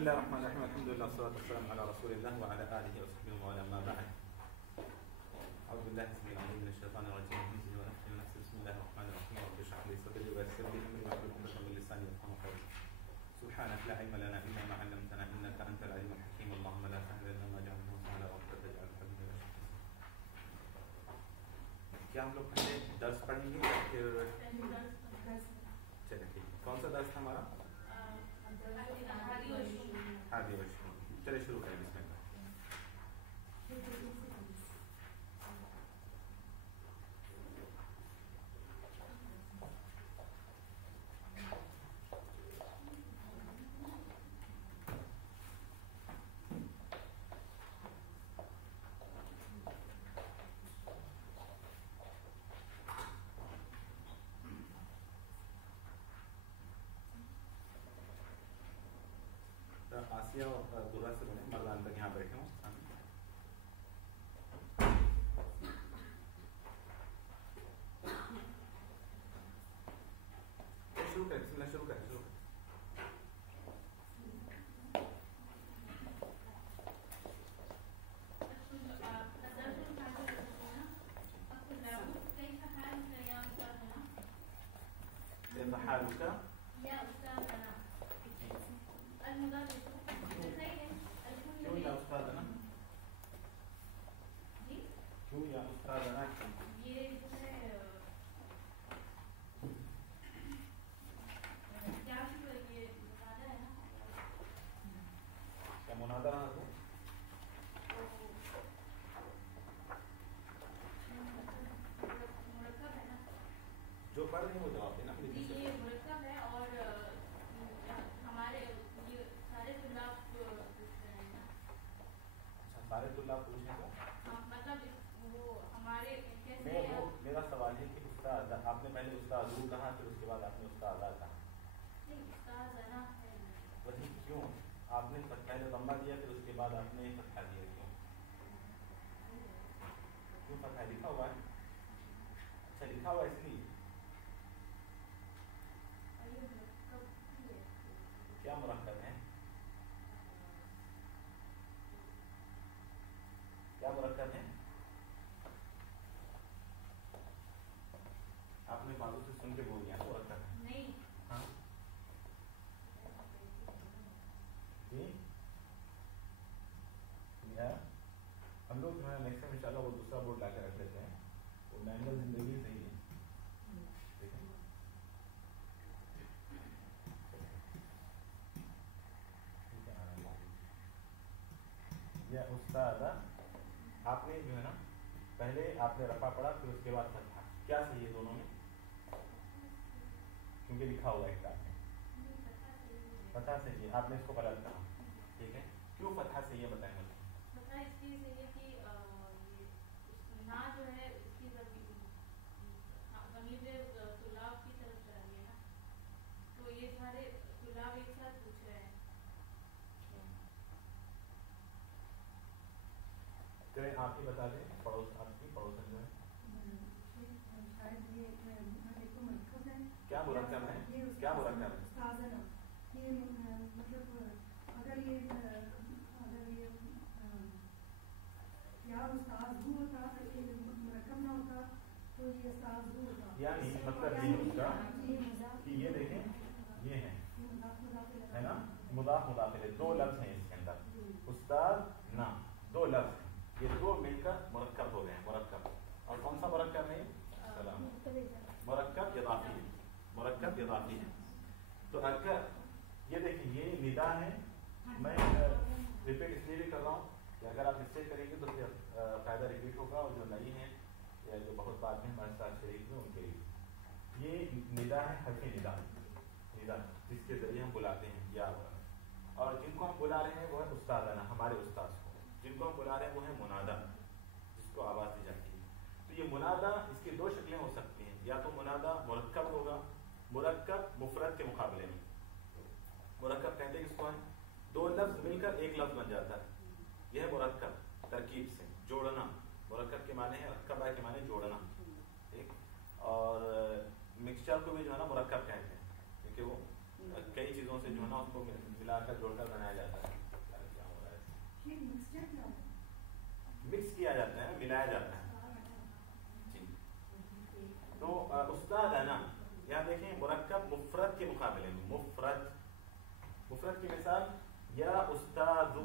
الله الرحمن الرحيم. الحمد لله والصلاة والسلام على رسول الله وعلى آله وصحبه ومن ما بعد. أعوذ بالله السميع العليم من الشيطان الرجيم من همزه ونفخه ونفسه. بسم الله الرحمن الرحيم. رب اشرح لي صدري ويسر لي أمري واحلل عقدة من لساني يفقهوا قولي. سبحانك لا علم لنا إلا ما علمتنا إنك أنت العليم الحكيم. اللهم لا سهل إلا ما جعلته سهلا وأنت تجعل الحزن إذا شئت. کیا ہم لوگ پہلے درس پڑھیں گے یا پھر چلیں ٹھیک. کون سا درس تھا ہمارا؟ ہادی و شروع. چلے شروع کریں بسم اللہ. آسیہ اور درہ سے بنے مردان تک یہاں بیٹھے ہوں. شروع کریں بسم اللہ. شروع کریں. كيف حالك؟ يا أستاذنا المدرس کیوں یا استاذنا؟ کیوں یا استاذنا؟ یہ جو ہے کیا یہ منادہ ہے نا. کیا منادہ رہا تو مرکب ہے نا جو پڑھ رہے ہیں وہ جواب دینا. یہ مرکب ہے اور ہمارے یہ سارے طلاب سارے طلاب پوچھیں گے. مطلب وہ ہمارے میرا سوال ہے کہ استاد آپ نے پہلے استاد ضرور کہا پھر اس کے بعد آپ نے استاد کہا. وہی کیوں آپ نے پہلے ضمہ دیا پھر اس کے بعد آپ نے فتحہ دیا؟ کیوں فتحہ لکھا ہوا ہے؟ اچھا لکھا ہوا اس لیے. کیا مرکب ہے؟ کیا مرکب ہے؟ آپ نے باتوں سے سن کے بول دیا مرکب ہے. نہیں ہاں جی ہم لوگ جو ہے نیکسٹ ٹائم ان شاء اللہ وہ دوسرا بورڈ لا کے رکھ لیتے ہیں. وہ مینگل زندگی صحیح ہے. دیکھیں یا استاد آپ نے جو ہے نا پہلے آپ نے رفع پڑھا پھر اس کے بعد فتحہ. کیا صحیح ہے دونوں میں؟ کیونکہ لکھا ہوا ہے کتاب میں فتحہ صحیح ہے. آپ نے اس کو غلط کہا. ٹھیک ہے کیوں فتحہ صحیح ہے بتائیں مجھے. فتحہ اس لیے صحیح ہے کہ نا جو ہے اس کی ضمیر طلاب کی طرف چل رہی ہے نا تو یہ سارے طلاب ایک ساتھ پوچھ رہے ہیں. چلیں آپ ہی بتا دیں. پڑوس آپ کی پڑوسن جو ہے کیا مرکب ہے؟ کیا مرکب ہے؟ یہ مطلب اگر یہ یا استاد ہوتا مرکب نہ ہوتا تو یہ استاد ہوتا. یعنی مطلب یہ اس کا کہ یہ دیکھیں یہ ہے نا مضاف مضاف الیہ دو لفظ ہیں اس کے اندر. استاد نا دو لفظ ہیں. یہ دو مل کر مرکب ہو گئے ہیں. مرکب اور کون سا مرکب ہے؟ سلام مرکب اضافی ہے. مرکب اضافی ہے. تو اگر یہ دیکھیں یہ ندا ہے. میں ریپیٹ اس لیے بھی کر رہا ہوں کہ اگر آپ اس سے کریں گے تو پھر فائدہ ریپیٹ ہوگا اور جو نئی ہیں یا جو بہت بعد میں ہمارے ساتھ شریک ہیں ان کے لیے. یہ ندا ہے حرف ندا. ندا جس کے ذریعے ہم بلاتے ہیں یا اور جن کو ہم بلا رہے ہیں وہ ہے استادانہ ہمارے استاذ کو. جن کو ہم بلا رہے ہیں وہ ہے منادا جس کو آواز دی جاتی ہے. تو یہ منادا اس کی دو شکلیں ہو سکتی ہیں. یا تو منادا مرکب ہوگا. مرکب مفرد کے مقابلے میں مرکب کہتے ہیں اس کو دو لفظ مل کر ایک لفظ بن جاتا ہے. یہ ہے مرکب ترکیب سے جوڑنا. مرکب کے معنی ہے رکبہ کے معنی جوڑنا. ٹھیک. اور مکسچر کو بھی جو ہے نا مرکب کہتے ہیں کیونکہ وہ کئی چیزوں سے جو ہے نا اس کو मिलाकर जोड़कर बनाया जाता है। क्या हो रहा है? ये मिक्सचर क्या है? मिक्स किया जाता है, मिलाया जाता है जी। तो उस्ताद है ना, यहाँ देखें मुरक्कब मुफरद के मुकाबले में मुफरद की मिसाल या उस्तादु,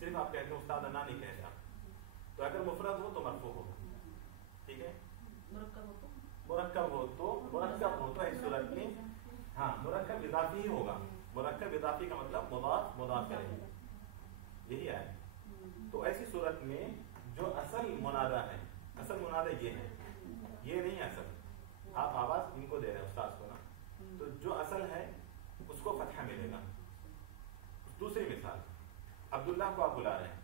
सिर्फ आप कहते हैं उस्ताद ना नहीं कहते आप, तो अगर मुफरद हो तो मरफू हो, ठीक है। मुरक्कब हो तो इस सूरत में हाँ मुरक्कब इजाफी ही होगा। मुरक्कब इजाफी का मतलब मुदाफ करेंगे, यही है। तो ऐसी सूरत में जो असल मुनादा है, असल मुनादा ये है, ये नहीं असल। आप आवाज इनको दे रहे हैं उस्ताद को ना, तो जो असल है उसको फतहा मिलेगा। दूसरी मिसाल, अब्दुल्लाह को आप बुला रहे हैं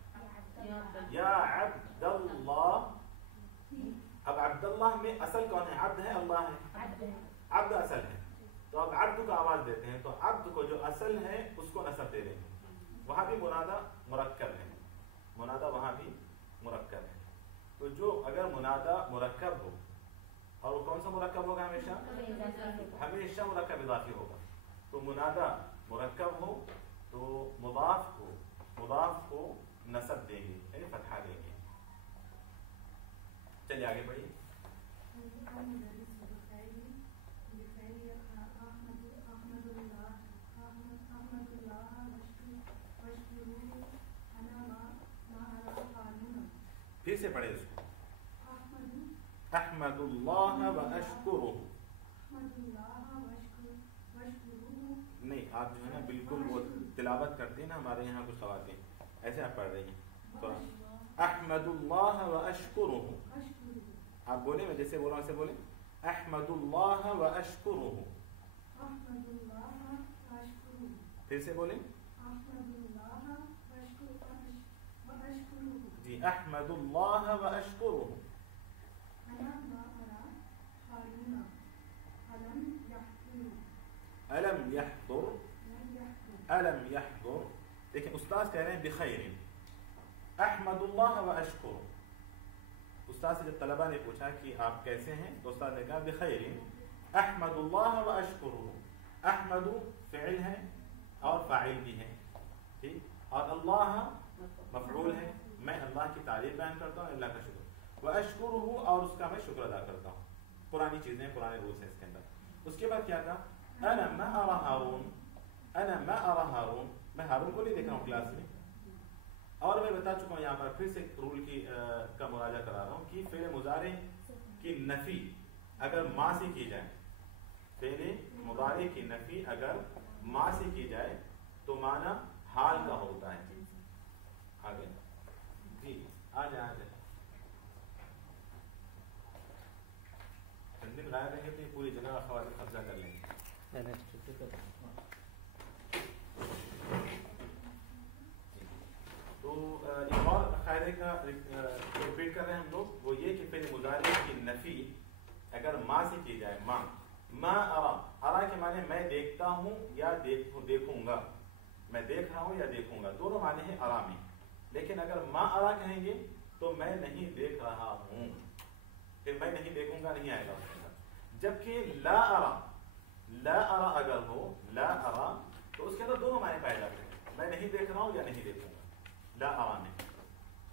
या अब्दुल्लाह। अब अब्दुल्लाह में असल कौन है? अब्द है, अल्लाह है। अब्द असल है, तो अब अब्द को आवाज देते हैं, तो अब्द को जो असल है उसको नसब दे देंगे। वहां भी मुनादा मुरक्कब है, मुनादा वहां भी मुरक्कब है। तो जो अगर मुनादा मुरक्कब हो, और वो कौन सा मुरक्कब होगा? हमेशा मुरक्कब इजाफी होगा। तो मुनादा मुरक्कब हो तो मुदाफ को नसब देंगे, यानी फतहा देंगे। चलिए आगे बढ़िए। फिर से पढ़े इसको। अहमदुल्लाह व अशकुरुहु। नहीं, आप जो है ना बिल्कुल वो तिलावत करते हैं ना, हमारे यहाँ कुछ खवातीन ऐसे आप पढ़ रही हैं, तो अहमदुल्लाह व अशकुरुहु आप बोले, मैं जैसे बोला वैसे बोले। अहमदुल्लाह व अशकुरुहु, फिर से बोले जी। अहमदुल्लाह व अशकुरुहु। अलम यहदुर, देखिए उस्ताद कह रहे हैं बिखैरिन। अहमदुल्लाह व अशकुरु, उस्ताद से जब तलबा ने पूछा कि आप कैसे हैं, तो उस्ताद ने कहा बिखैरिन अहमदुल्लाह व अशकुरु। अहमदु फ़िल है और फाइल भी है, ठीक, और अल्लाह मफ़ऊल है। मैं अल्लाह की तारीफ बयान करता हूँ, अल्लाह का शुक्र। व अशकुरुहु, और उसका मैं शुक्र अदा करता हूँ। पुरानी चीज़ें, पुराने रूल्स हैं इसके अंदर। उसके बाद क्या कहा? अना मा अरा हारून, मैं हारून को नहीं देख रहा हूँ क्लास में। और मैं बता चुका हूँ यहाँ पर, फिर से रूल की का मुराजा करा रहा हूँ कि फ़िल मुज़ारे की नफ़ी अगर माँ से की जाए, फ़िल मुज़ारे की नफ़ी अगर माँ से की जाए तो माना हाल का होता है। आगे जी, आ जाए चंद दिन गायब रहेंगे तो ये पूरी जगह ख़वातीन कब्जा कर लेंगे। तो एक और कायदे का रिपीट कर रहे हैं हम लोग, वो ये कि फ़िल मुज़ारे की नफ़ी अगर माँ से की जाए, माँ अरा के माने मैं देखता हूँ या देखूंगा, मैं देख रहा हूँ या देखूंगा, दोनों माने हैं अरा में। लेकिन अगर माँ अरा कहेंगे तो मैं नहीं देख रहा हूँ, फिर मैं नहीं देखूंगा नहीं आएगा उसके अंदर। जबकि ला अरा अगर हो, ला अरा, तो उसके अंदर दोनों माने पाए जाते हैं, मैं नहीं देख रहा हूँ या नहीं देखूंगा ला अरा में।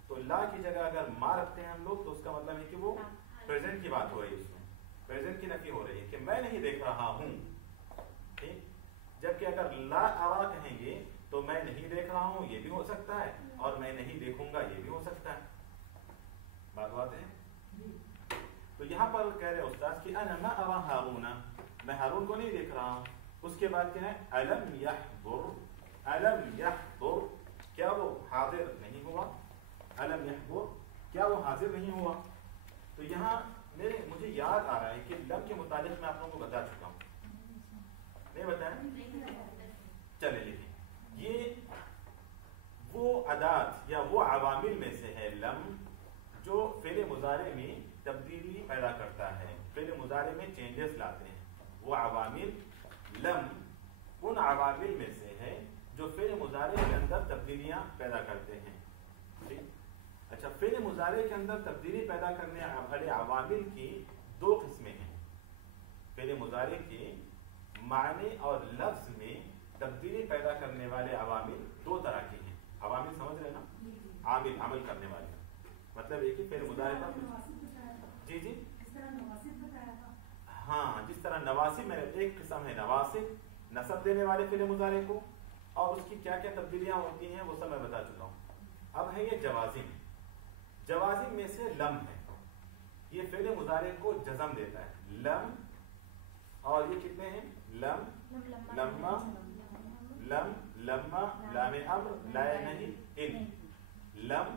तो ला की जगह अगर माँ रखते हैं हम लोग तो उसका मतलब है कि वो प्रेजेंट की बात हो रही है, उसमें प्रेजेंट की नफी हो रही है कि मैं नहीं देख रहा हूँ, ठीक। जबकि अगर ला अरा कहेंगे तो मैं नहीं देख रहा हूँ ये भी हो सकता है, और मैं नहीं देखूंगा ये भी हो सकता है। बात है। तो यहाँ पर कह रहे उस्ताद कि अना मा अरा हारूना, मैं हारून को नहीं देख रहा हूँ। उसके बाद क्या है? अलम यहदुर, क्या वो हाजिर नहीं हुआ? अलम यहदुर, क्या वो हाजिर नहीं हुआ? तो यहाँ मुझे याद आ रहा है कि लम के मुतालिक मैं आप लोगों को बता चुका हूँ, नहीं बताया? चले लिखिए, ये वो अदात या वो अवामिल में से है लम जो फ़िल मुज़ारे में तब्दीली पैदा करता है, फ़िल मुज़ारे में चेंजेस लाते हैं। वो अवामिल लम उन अवामिल में से है जो फ़िल मुज़ारे के अंदर तब्दीलियाँ पैदा करते हैं, ठीक। अच्छा, फ़िल मुज़ारे के अंदर तब्दीली पैदा करने वाले अवामिल की दो किस्में हैं। फ़िल मुज़ारे के माने और लफ्ज़ में तब्दीली पैदा करने वाले अवामिल दो तरह के हैं। अवामिल समझ रहे ना, आमिल अमल करने वाले, मतलब एक ही फेल मुजारे का जी जी हाँ, जिस तरह नवासिब में एक किस्म है नवासिब, नसब देने वाले फेल मुजारे को, और उसकी क्या क्या तब्दीलियां होती हैं वो सब मैं बता चुका हूँ। अब है ये जवाजिम। जवाजिम में से लम है, ये फेल मुजारे को जज़म देता है, लम, और ये कितने हैं, लम, लम्मा, लम, लम्मा, लामे अम्र, लाए नहीं, इन, लम,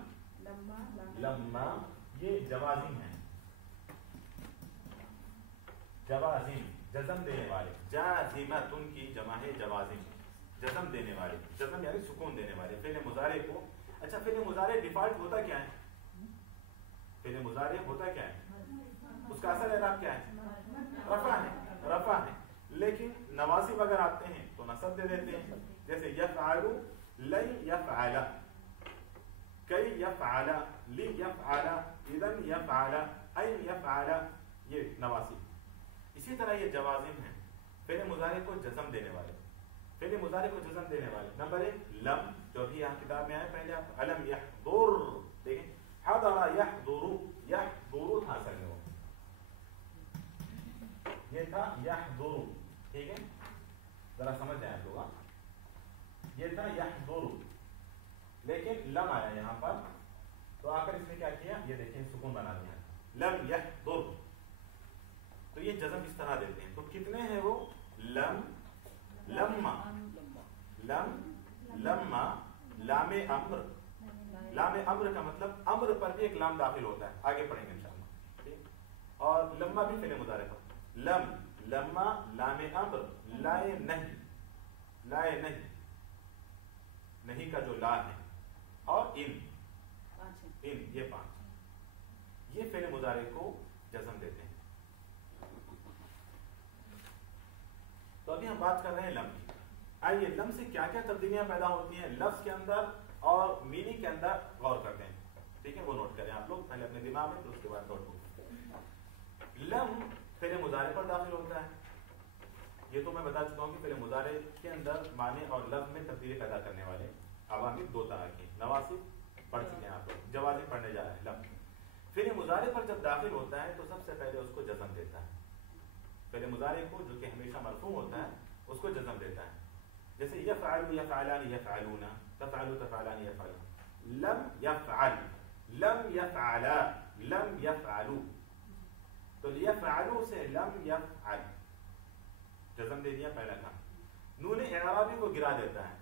लम्मा, ये जवाजिम है। जवाजिम जज़म देने वाले, जाजिमतुन की जमा है जवाजिम, जज़म देने वाले, जज़म यानी सुकून देने वाले फेल मुजारे को। अच्छा, फेल मुजारे डिफॉल्ट होता क्या है, फेल मुजारे होता क्या है, उसका असल इराब क्या है, रफा है, रफा है, लेकिन नवासिब अगर आते हैं तो नसब दे देते हैं, जैसे यफ़अलु, लै यफ़अला, कई यफ़अला, ली यफ़अला, इदन यफ़अला, ऐन यफ़अला, ये नवासिब। इसी तरह ये जवाजिम है, फेल मुजारे को जज़म देने वाले, फेल मुजारे को जज़म देने वाले। नंबर एक लम, जो भी यहाँ किताब में आए पहले आप अलम यहदुर, देखें हदरा यहदुरु, यहदुरु था असल में, ये था यहदुरु, ठीक है, जरा समझ जाए आप लोग, ये था यहदुरु, लेकिन लम आया यहाँ पर, तो आकर इसने क्या किया, ये देखिए सुकून बना दिया, लम यहदुर, तो ये जज़म इस तरह देते हैं। तो कितने हैं वो, लम, लम्मा, लम, लम्मा, लामे अम्र, लामे अम्र का मतलब अम्र पर भी एक लाम दाखिल होता है, आगे पढ़ेंगे इंशाअल्लाह, ठीक। और लम्मा भी फेल मुजारे पर, लम, लम्मा, लामे अम्र, लाए नहीं, लाए नहीं, नहीं का जो ला है, और इन, इन, ये पांच, ये फेल मुजारे को जज़म देते हैं। तो अभी हम बात कर रहे हैं लम की। आइए लम से क्या क्या तब्दीलियां पैदा होती हैं लफ्ज के अंदर और मीनिंग के अंदर गौर करते हैं, ठीक है, वो नोट करें आप लोग पहले अपने दिमाग में, तो उसके बाद नोट बुक। लम फेल मुजारे पर दाखिल होता है, ये तो मैं बता चुका हूँ कि फेल मुजारे के अंदर माने और लफ्ज में तब्दीली पैदा करने वाले अवामिल दो तरह के, नवासिब पढ़ चुके हैं आप लोग, जवाजिब पढ़ने जा रहे हैं। लम फेल मुजारे पर जब दाखिल होता है तो सबसे पहले उसको जज़म देता है, पहले मुजारे को जो कि हमेशा मरफू होता है उसको जज़म देता है, जैसे यफ़अलु यफ़अलानि यफ़अलूना, तफ़अलु तफ़अलानि यफ़अलून, लम यफ़अल, लम यफ़अला, लम यफ़अलु, तो यफ़अलु से लम यफ़अल जज़म दे दिया पहला काम। नून एराबी को गिरा देता है,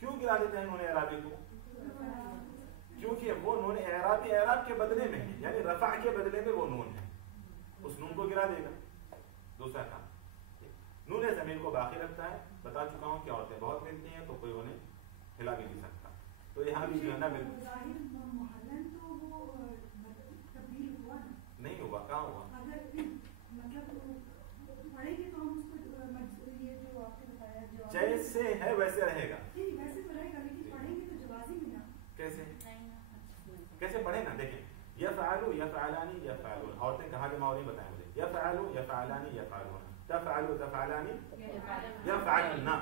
क्यों गिरा देता है नून एराबी को, क्योंकि वो नून एराबी एराब के बदले में है, यानी रफ़ा के बदले में वो नून है, उस नून को गिरा देगा। दूसरा काम, नून ज़मीन को बाकी रखता है, बता चुका हूँ कि औरतें बहुत मिलती हैं तो कोई उन्हें हिला भी नहीं सकता, तो यहाँ भी जो है ना नहीं हुआ, कहाँ हुआ, जैसे है वैसे रहेगा, कैसे कैसे पढ़े ना, देखें यफ़अलु यफ़अलानि यफ़अलून, औरतें कहाँ के मावरी बताएं मुझे, यफ़अलु यफ़अलानि यफ़अलून, तफ़अलु तफ़अलानि यफ़अलना,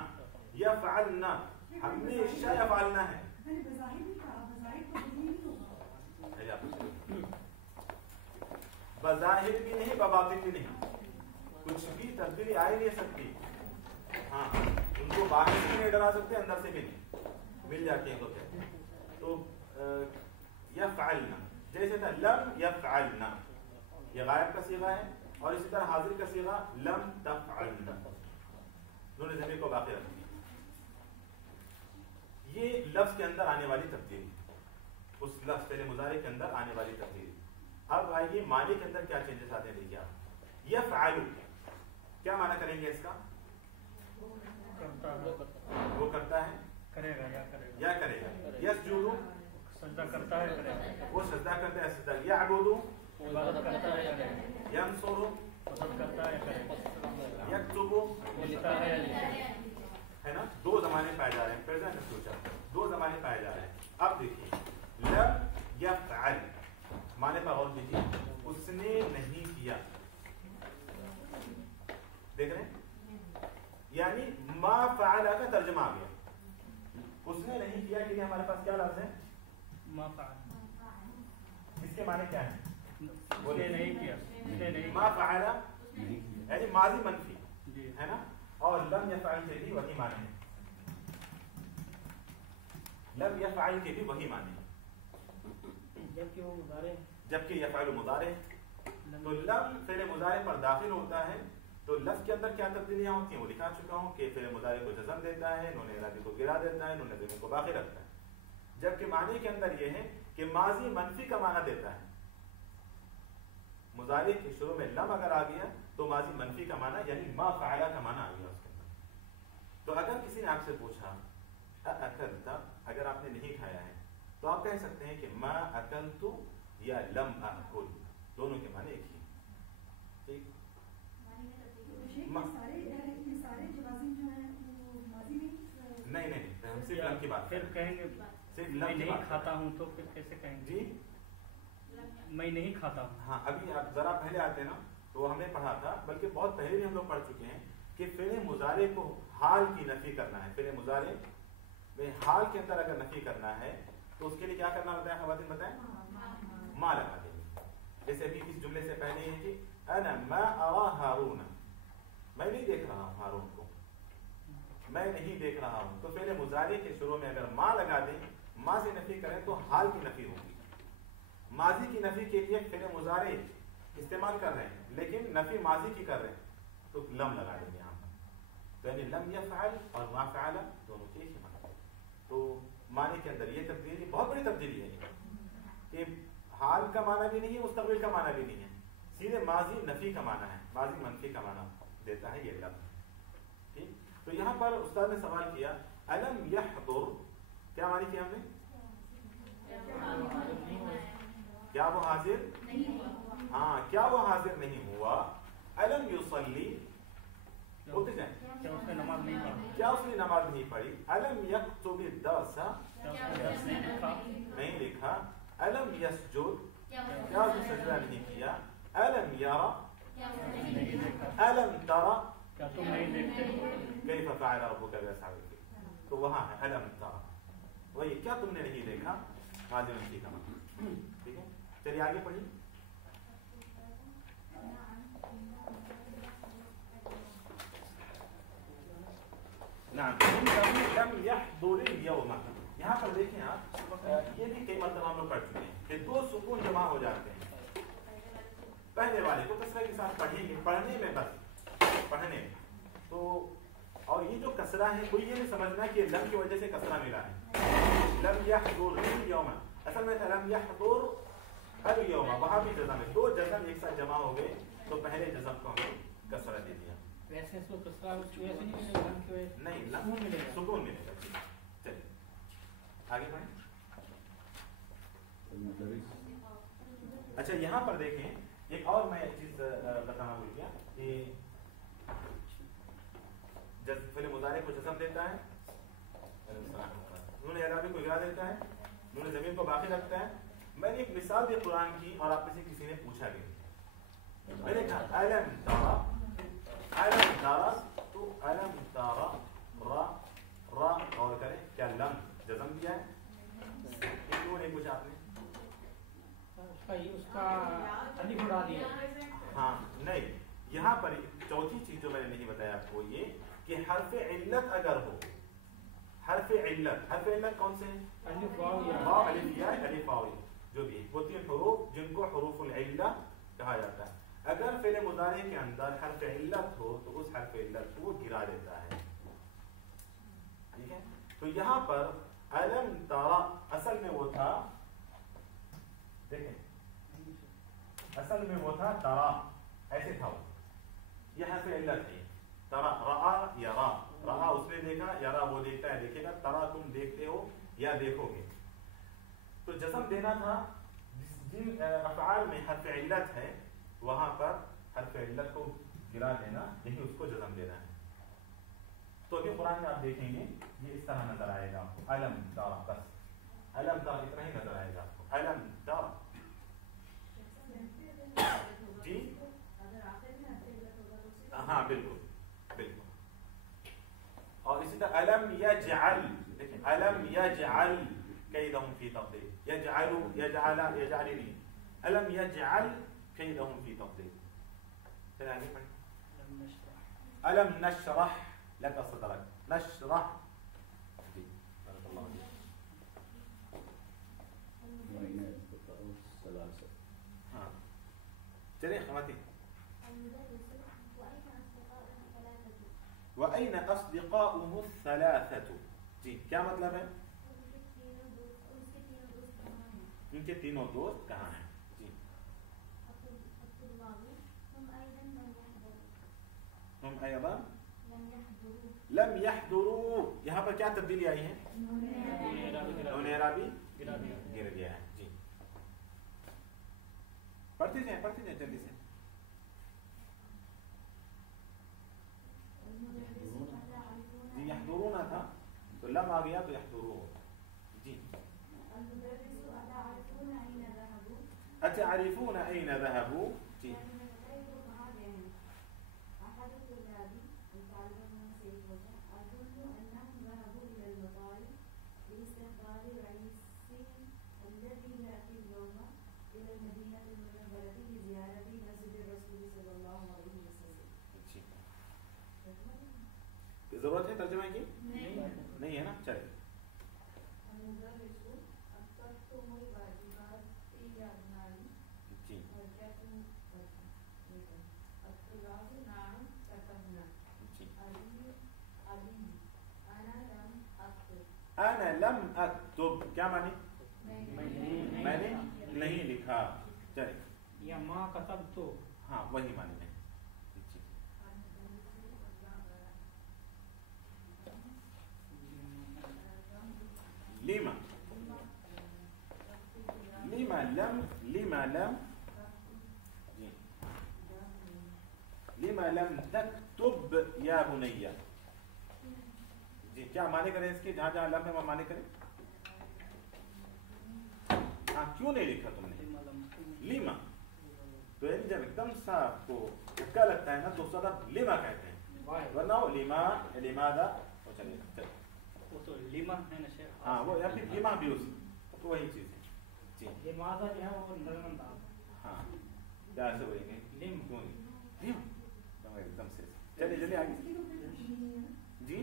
यफ़अलना हमेशा यफ़अलना है, बज़ाहिर भी नहीं बबातिन भी नहीं, कुछ भी तब्दीली आ ही नहीं सकती, हाँ उनको बाहर से नहीं डरा सकते, अंदर से भी नहीं, मिल जाती है तो यफ़अलना, जैसे था लम यफ़अलना, ये गायब का सीगा है, और इसी तरह हाजिर का सीगा लम तफ़अलना, नून ज़मीर को बाकी रखना। ये लफ्ज के अंदर आने वाली तब्दीली, उस लफ्ज पहले मुजारे के अंदर आने वाली तब्दीली। अब आइए मानी के अंदर क्या चेंजेस आते हैं, देखिए आप, यफ़अलु क्या माना करेंगे इसका, वो करता है, करेगा या करेगा, यस्जुदु सजदा करता है, करेगा, वो सजदा करता है, सजदा, यअबुदु इबादत करता है, करेगा, यंसुरु मदद करता है, करेगा, यक्तुबु लिखता है ना, दो जमाने पाए जा रहे हैं, प्रेजेंट और फ्यूचर, दो जमाने पाए जा रहे हैं। अब देखिए लम यफ़अल माने पर गौर कीजिए, उसने नहीं किया, देख रहे हैं, यानी मा फ़अला का तर्जुमा आ गया, उसने नहीं किया के लिए हमारे पास क्या लफ्ज़ है? मा फ़अल, इसके माने क्या है? उसने नहीं किया, उसने नहीं मा फ़अला यानी माजी मनफी जी है ना, और लम यफ़अल के भी वही माने हैं, लम यफ़अल के भी वही माने हैं, जबकि वो मुदारे जबकि यफ़अल मुदारे। तो लम फ़िल मुदारे पर दाखिल होता है, तो लफ्ज़ के अंदर क्या तब्दीलियाँ होती हैं वो दिखा चुका हूँ कि फ़िल मुदारे को जज़म देता है, नून इरादी को गिरा देता है, नून ज़मीर को बाकी रखता है, जबकि मानी के अंदर ये है कि माजी मनफी का माना देता है। मुजारे के शुरू में लम अगर आ गया तो माजी मनफी का माना यानी मा फ़अला का माना आ गया उसके अंदर। तो अगर किसी ने आपसे पूछा अकलता, अगर आपने नहीं खाया है तो आप कह सकते हैं कि मा अकलतु या लम अकुल, दोनों के माने एक ही। ठीक, ये सारे जवाज़िम जो हैं वो माजी में नहीं, हम सिर्फ लम की बात फिर कर रहे हैं, कहेंगे सिर्फ मैं लम की नहीं बात खाता हूँ, तो फिर कैसे कहेंगे जी। मैं नहीं खाता हूँ? हाँ, अभी आप जरा पहले आते ना तो हमने पढ़ा था, बल्कि बहुत पहले भी हम लोग पढ़ चुके हैं कि फ़िल मुजारे को हाल की नफी करना है। फ़िल मुजारे में हाल के अंदर अगर नफी करना है तो उसके लिए क्या करना होता है? खवातीन बताएं, मा लगा देंगे। जैसे अभी इस जुमले से पहले है कि अना मा अरा हारून, मैं नहीं देख रहा हूँ हारून को, मैं नहीं देख रहा हूँ। तो फ़िल मुजारे के शुरू में अगर मा लगा दें, मा से नफी करें तो हाल की नफी होगी। माजी की नफी के लिए फ़िल मुजारे इस्तेमाल कर रहे हैं लेकिन नफी माजी की कर रहे हैं तो लम लगा देंगे यहाँ पर। तो यानी लम यफ़अल और मा फ़अला दोनों के ही माने। तो माने के अंदर ये तब्दीली बहुत बड़ी तब्दीली है कि हाल का माना भी नहीं है, मुस्तक़बिल का माना भी नहीं है, सीधे माजी नफी का माना है, माजी मनफी का माना देता है ये लम। ठीक, तो यहाँ पर उस्ताद ने सवाल किया अलम यहदुर, क्या मानी किया हमने? क्या वो हाजिर नहीं हुआ? हाँ, क्या वो हाजिर नहीं हुआ? अलम युसल्ली, बोलते जाए, क्या उसने नमाज नहीं पढ़ी? क्या उसने नमाज नहीं पढ़ी? अलम यक्तुबि दर्सा, क्या उसने दर्स नहीं लिखा? नहीं लिखा। अलम यस्जुद, क्या उसने सजदा नहीं किया? अलम यरा, नहीं देखा? अलम तरा क्या तुम नहीं देखते? कैफ फ़अल रब्बुका बिअस्हाबिल फील। तो वहाँ है अलम तरा, वही क्या तुमने नहीं देखा, हाजिर नहीं का मतलब। ठीक है, चलिए आगे पढ़िए। यहाँ पर देखें आप, ये भी कई मरतबा हम लोग पढ़ चुके हैं कि दो सुकून जमा हो जाते हैं। पहले वाले को कसरा के साथ पढ़ेंगे, पढ़ने में बस, पढ़ने में तो, और ये जो कसरा है कोई ये नहीं समझना कि लम की वजह से कसरा मिला है। लम यहदुर यौमा, असल में था लम यहदुर अल यौमा, वहाँ भी जज़म है, दो जज़म एक साथ जमा हो गए तो पहले जज़म को हमने कसरा दे दिया। वैसे इसको कसरा वैसे नहीं मिलेगा, लम की वजह से नहीं, सुकून मिलेगा। सुकून मिलेगा। चलिए आगे बढ़ें। अच्छा, यहाँ पर देखें एक और मैं चीज बताना भूल गया कि फ़िल मुज़ारे को जज़म देता है, नून इरादी को गिरा देता है, नून ज़मीर को बाकी रखता है। मैंने एक मिसाल दी कुरान की और आप में से किसी ने पूछा भी, मैंने कहा अलम तरा, अलम तरा, तो अलम तरा रा रा और करें क्या लम जज़म दिया है? क्यों नहीं पूछा आपने? उसका अलिफ उड़ा दिया। हाँ, नहीं, यहाँ पर चौथी चीज जो मैंने नहीं बताया आपको ये कि हर्फ़े इल्लत अगर हो, हर्फ़े इल्लत कौन से हैं? अलिफ वाव या वाव अलिफ या अलिफ वाव, जो भी वो तीन हुरूफ जिनको हुरूफुल इल्ला कहा जाता है। अगर फ़िल मुज़ारे के अंदर हर्फ़े इल्लत हो तो उस हर्फ़े इल्लत को गिरा देता है। ठीक है, तो यहाँ पर अलम तरा असल में वो था, देखें असल में वो था तरा, ऐसे था वो, यह हर्फ़े इल्लत है। तरा रआ या रा, रआ उसने देखा या रा वो देखता है देखेगा, तरा तुम देखते हो या देखोगे। तो जज़म देना था जिन अफ़आल में हर्फ़ इल्लत है वहां पर हर्फ़ इल्लत को गिरा देना, यही उसको जज़म देना है। तो अभी कुरान में आप देखेंगे ये इस तरह नजर आएगा आपको, अलम तरा, बस अलम तरा इतना ही नजर आएगा आपको, अलम तरा। जी हाँ, बिल्कुल बिल्कुल। इसी तरह अलम यजअल, देखिए अलम यजअल कैदहुम फी तक़दीर, यजअलु यजअला यजअलिनी, अलम यजअल कैदहुम फी तक़दीर। फिर आगे पढ़ें, अलम नशरह लक सदरक, नशरह। जी बारकाल्लाह फीक। हाँ चलिए ख़वातीन, वअैन अस्दिक़ाउहु थलाथतु, जी क्या मतलब है? उनके तीनों दोस्त कहाँ हैं? जी हम अयदन लम यहदुरू, यहाँ पर क्या तब्दीली आई है? नून एराबी गिर गया है। जी पढ़ते जाए जल्दी से। जी यहदुरूना था तो लम आ गया तो यहदुरू। जी अतअरिफूना ऐन ज़हबू, जी जरूरत है तर्जुमा की? नहीं है ना, चलिए। अना लम अक्तुब क्या माने? मैंने नहीं लिखा। चलिए, या माँ कतब तो, हाँ वही माने नहीं। लिमा लिमा लम जी लिमा लम तक्तुब या बुनैया। जी क्या माने करें इसके? जहां जहां लम है वहां माने करें। हाँ क्यों नहीं लिखा तुमने? लिमा तो जब एकदम सा आपको धक्का लगता है ना तो उसका लिमा कहते हैं, वरना वो लिमा लिमादा वो चलिए वो तो लिमा है ना शेर। हाँ वो या फिर लिमा भी उसी तो वही चीज है। जी लिमादा जो है वो नरमंदा। हाँ क्या से बोलेंगे? लिम क्यों लिम एकदम से। चलिए चलिए आगे। जी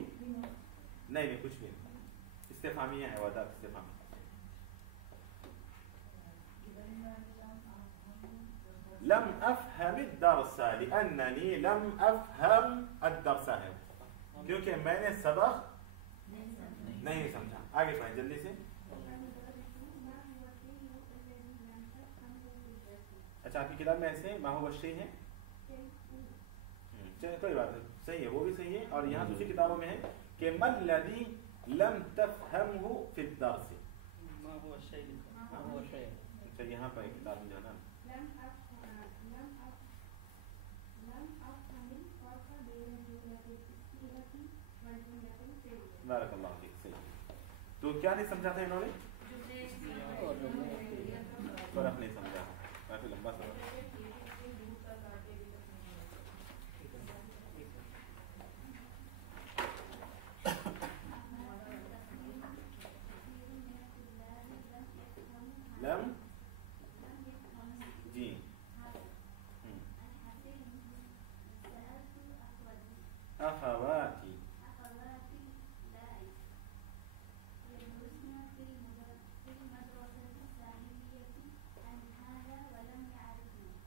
नहीं कुछ भी नहीं, इस्तेफामिया है, वादा इस्तेफामी। लम अफहम अद-दर्स लिअन्ननी लम अफहम अद-दर्स है, क्योंकि मैंने सबक नहीं समझा। आगे पढ़ें जल्दी से। अच्छा आपकी किताब में ऐसे माहुवा शै है, चलिए कोई बात नहीं, सही है, वो भी सही है। और यहाँ दूसरी किताबों में है कि मल्लज़ी लम तफहमहु फी अद-दर्स, माहुवा शै, माहुवा शै। चलिए यहाँ पर एक किताब में जो है ना बारकाल्लाहु फीक, सही। तो क्या नहीं समझा था इन्होंने? फर्क नहीं समझा, काफी लंबा सवाल। लम जी अखवाती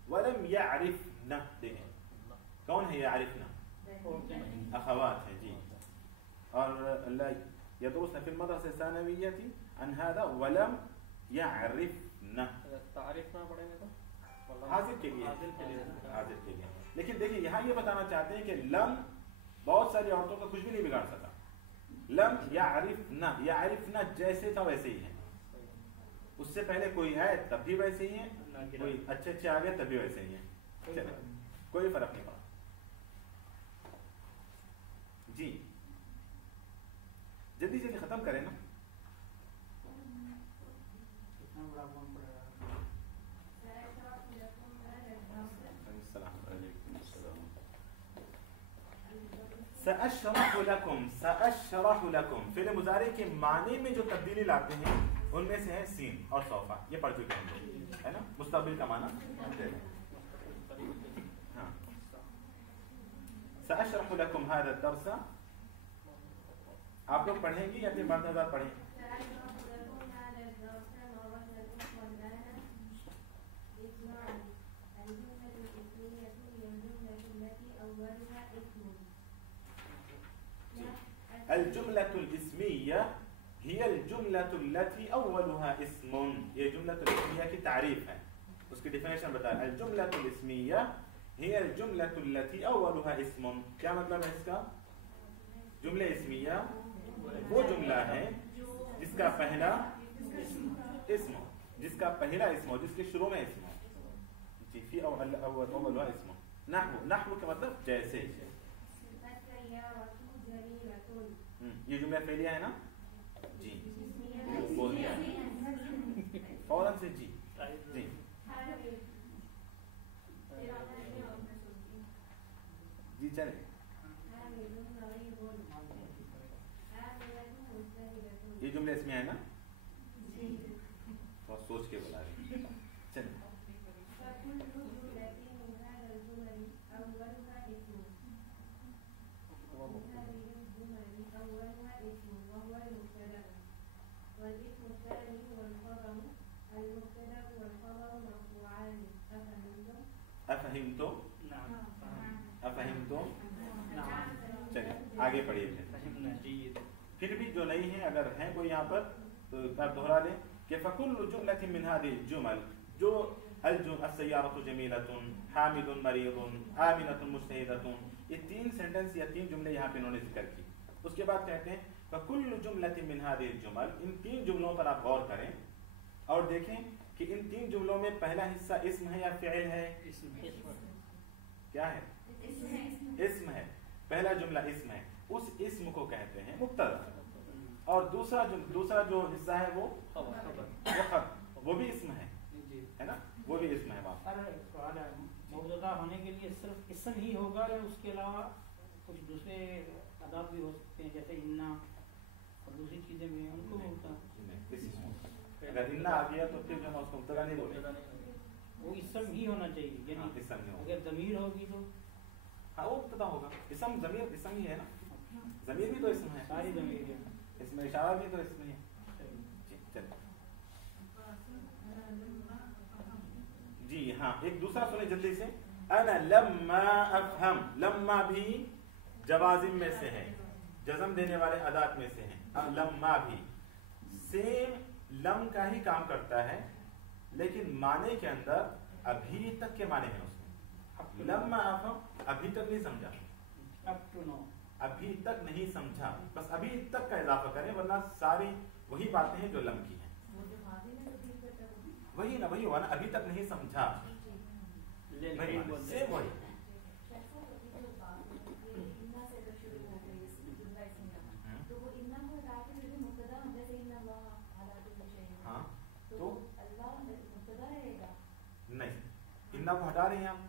वलम यारिफना, देखें कौन है यारिफना? अखवात है जी। और यदरुसना फिल मदरसा सानविय्यती अन हादा वलम यारिफना, तारीफना पड़ेगा तो हाजिर के लिए, हाजिर के लिए। हाजिर के लिए। लेकिन देखिए यहाँ ये बताना चाहते हैं कि लम बहुत सारी औरतों का कुछ भी नहीं बिगाड़ सका। लम यारिफना जैसे था वैसे ही है, उससे पहले कोई है तब भी वैसे ही है, कोई अच्छे अच्छे आ गए तब भी वैसे ही है। चले कोई फर्क नहीं पड़ा। जी जल्दी जल्दी खत्म करें ना। सअशरह लकुम, सअशरह लकुम फिर मुजारे के माने में जो तब्दीली लाते हैं उनमें से है सीन और सौफा, ये पढ़ चुके हैं हम लोग, है ना। मुस्तकबिल का माना हाँ, सअशरह लकुम हादा दर्सा आप लोग पढ़ेंगे या फिर मर्दादार पढ़ें? الجملة الاسمية هي الجملة التي أولها اسم, ये जुमलतुल इस्मिया की तारीफ है, उसकी डिफिनेशन बताया। الجملة الاسمية هي الجملة التي أولها اسم, क्या मतलब है इसका? जुमले इस्मिया वो जुमला है जिसका पहला इस्म हो, जिसका पहला इस्म हो, जिसके शुरू में इस्म हो। जी, फी अव्वलुहा इस्म। नहवु, नहवु का मतलब जैसे। ये जुमला फेलिया है ना जी, बोल दिया फौरन से जी जी। जी चले, ये जुमले इसमें है ना, बहुत सोच के बुला रहे। चलिए अफहिमतो, अफहिमतो, चलिए आगे पढ़िए। फिर भी जो नहीं है, अगर है कोई यहाँ पर तो आप दोहरा लें कि फकुल्लु जुमलतिन मिन हादिहिल जुमल, जो अस्सय्यारतु जमीलतुन, हामिदुन मरीदुन, आमिनतुन मुजतहिदतुन, ये तीन सेंटेंस या तीन जुमले यहाँ पे इन्होंने जिक्र की। उसके बाद कहते हैं फकुल्लु जुमलतिन मिन हादिहिल जुमल, इन तीन जुमलों पर आप गौर करें और देखें कि इन तीन जुमलों में पहला हिस्सा इस्म है या फ़िल है? क्या है? इस्म है। पहला जुमला इस्म है, उस इस्म को कहते हैं मुब्तदा, और दूसरा जो हिस्सा है वो खबर, वो भी इस्म है ना, वो भी इस्म है। मुब्तदा होने के लिए सिर्फ इस्म ही होगा या उसके अलावा कुछ दूसरे अदाब भी हो सकते हैं, जैसे इन्ना और दूसरी चीजें भी हैं, उनको होता है। अगर इन्ना आ गया तो फिर जो हम उसको मुब्तदा नहीं बोलेंगे, वो इस्म ही होना चाहिए, यानी इस्म ही होगा। अगर ज़मीर होगी तो हाँ वो मुब्तदा होगा। इस्म ज़मीर इस्म ही है ना, ज़मीर भी तो इस्म है, सारी ज़मीर है, इसमें इशारा भी तो इस्म ही है। जी हाँ, एक दूसरा सुने जल्दी से। अना लम्मा अफहम, लम्मा भी जवाजिम में से है, जज़म देने वाले अदात में से है। अब लम्मा भी सेम लम का ही काम करता है, लेकिन माने के अंदर अभी तक के माने हैं उसमें। लम्मा अफहम अभी तक नहीं समझा, अप टू नो, अभी तक नहीं समझा, बस अभी तक का इजाफा करें, वरना सारी वही बातें हैं जो लम की हैं। वही ना, वही हुआ ना, अभी तक नहीं समझा, सेम वही। हाँ तो नहीं, इन्ना को हटा रहे हैं हम,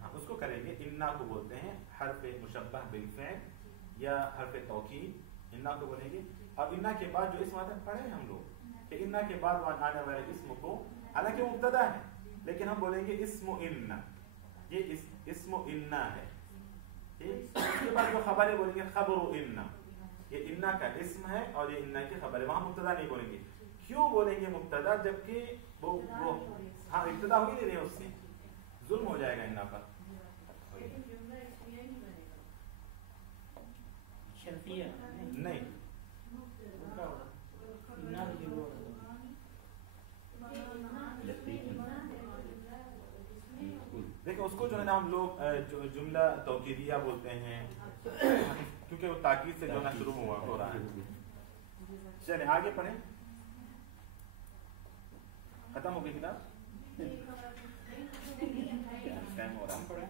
हाँ उसको करेंगे। इन्ना को बोलते हैं हर्फ मुशब्बह बिल फ़िल या हर्फ तौकीद, इन्ना को बोलेंगे। अब इन्ना के बाद जो इस्म आता है, पढ़े हम लोग कि इन्ना के बाद आने वाले इस्म को, हालांकि मुब्तदा है लेकिन हम बोलेंगे इस्मु इन्ना, ये इस्मु इन्ना है। इसके बाद जो खबर है बोलेंगे खबरु इन्ना, ये इन्ना का इस्म है और ये इन्ना की खबर है, वहां मुब्तदा नहीं बोलेंगे। क्यों बोलेंगे मुब्तदा, जबकि वो हाँ इब्तदा हो ही नहीं रहे, उससे जुल्म हो जाएगा इन्ना पर। नहीं देखो उसको जो है ना हम लोग जुमला तौकीदिया बोलते हैं, क्योंकि वो ताकीद से जो ना शुरू हो रहा है। चलिए आगे पढ़ें। खत्म हो गई किताब, टाइम हो रहा है।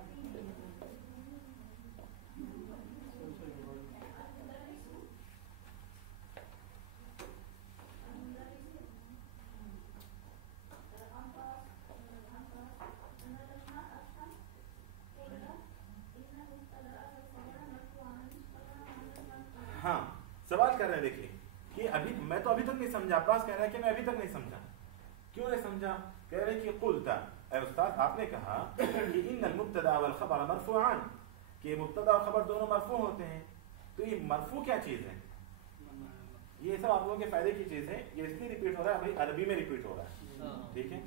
हाँ सवाल कर रहे हैं, देखिए कि अभी मैं तो अभी तक नहीं समझा, अब्बास कह रहा है कि मैं अभी तक नहीं समझा। क्यों नहीं समझा? कह रहे कि कुलता, ऐ उस्ताद आपने कहा कि इन्नल मुब्तदा वल खबर मरफूआन, कि मुब्तदा और खबर दोनों मरफू होते हैं। तो ये मरफू क्या चीज है? ये सब आप लोगों के फायदे की चीज है। ये इसलिए रिपीट हो रहा है भाई, अरबी में रिपीट हो रहा है, ठीक है,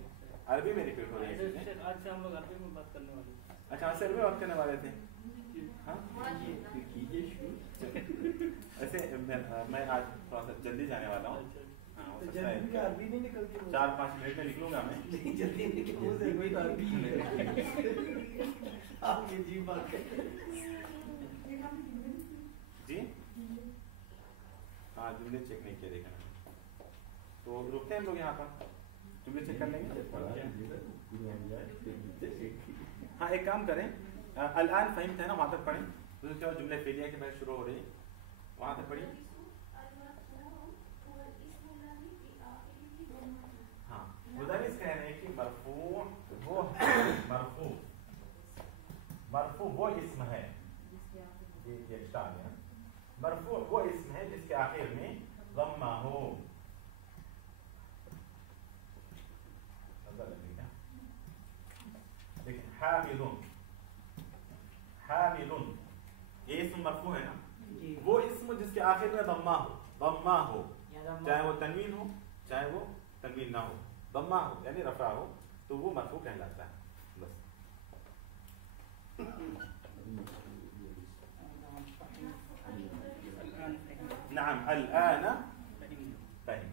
अरबी में रिपीट हो रही है। आज से हम लोग अरबी में बात करने वाले हैं। अच्छा, आज से अरबी में बात करने वाले थे। हाँ ऐसे मैं आज थोड़ा सा जल्दी जाने वाला हूँ। हाँ, हो सकता है अरबी नहीं निकलती, 4-5 मिनट में निकलूंगा मैं। जल्दी आप ये जी बात जी हाँ, जुमले चेक नहीं किया देखा, तो रुकते हैं हम लोग यहाँ पर, जुमले चेक कर लेंगे। हाँ एक काम करें, अल-आन फहिम्त है ना, वहाँ तक पढ़ें, उसके बाद जुमले फेलिया के बाद शुरू हो रही है, वहाँ तक पढ़िए। हाँ मुदर्रिस कह रहे हैं कि मरफू वो मरफू मरफू वो इस्म है, ये एक्स्ट्रा आ गया, मरफू वो इस्म है जिसके आखिर में ज़म्मा हो। नजर लगेगा, देखिए हामिलुन, हामिलुन ये इस्म मरफू है ना, वो इस्म जिसके आखिर में ज़म्मा हो, ज़म्मा हो, चाहे वो तनवीन हो चाहे वो तनवीन ना हो, ज़म्मा हो यानी रफा हो, तो वो मरफू कहलाता है। बस नाम अल-आन फहिम,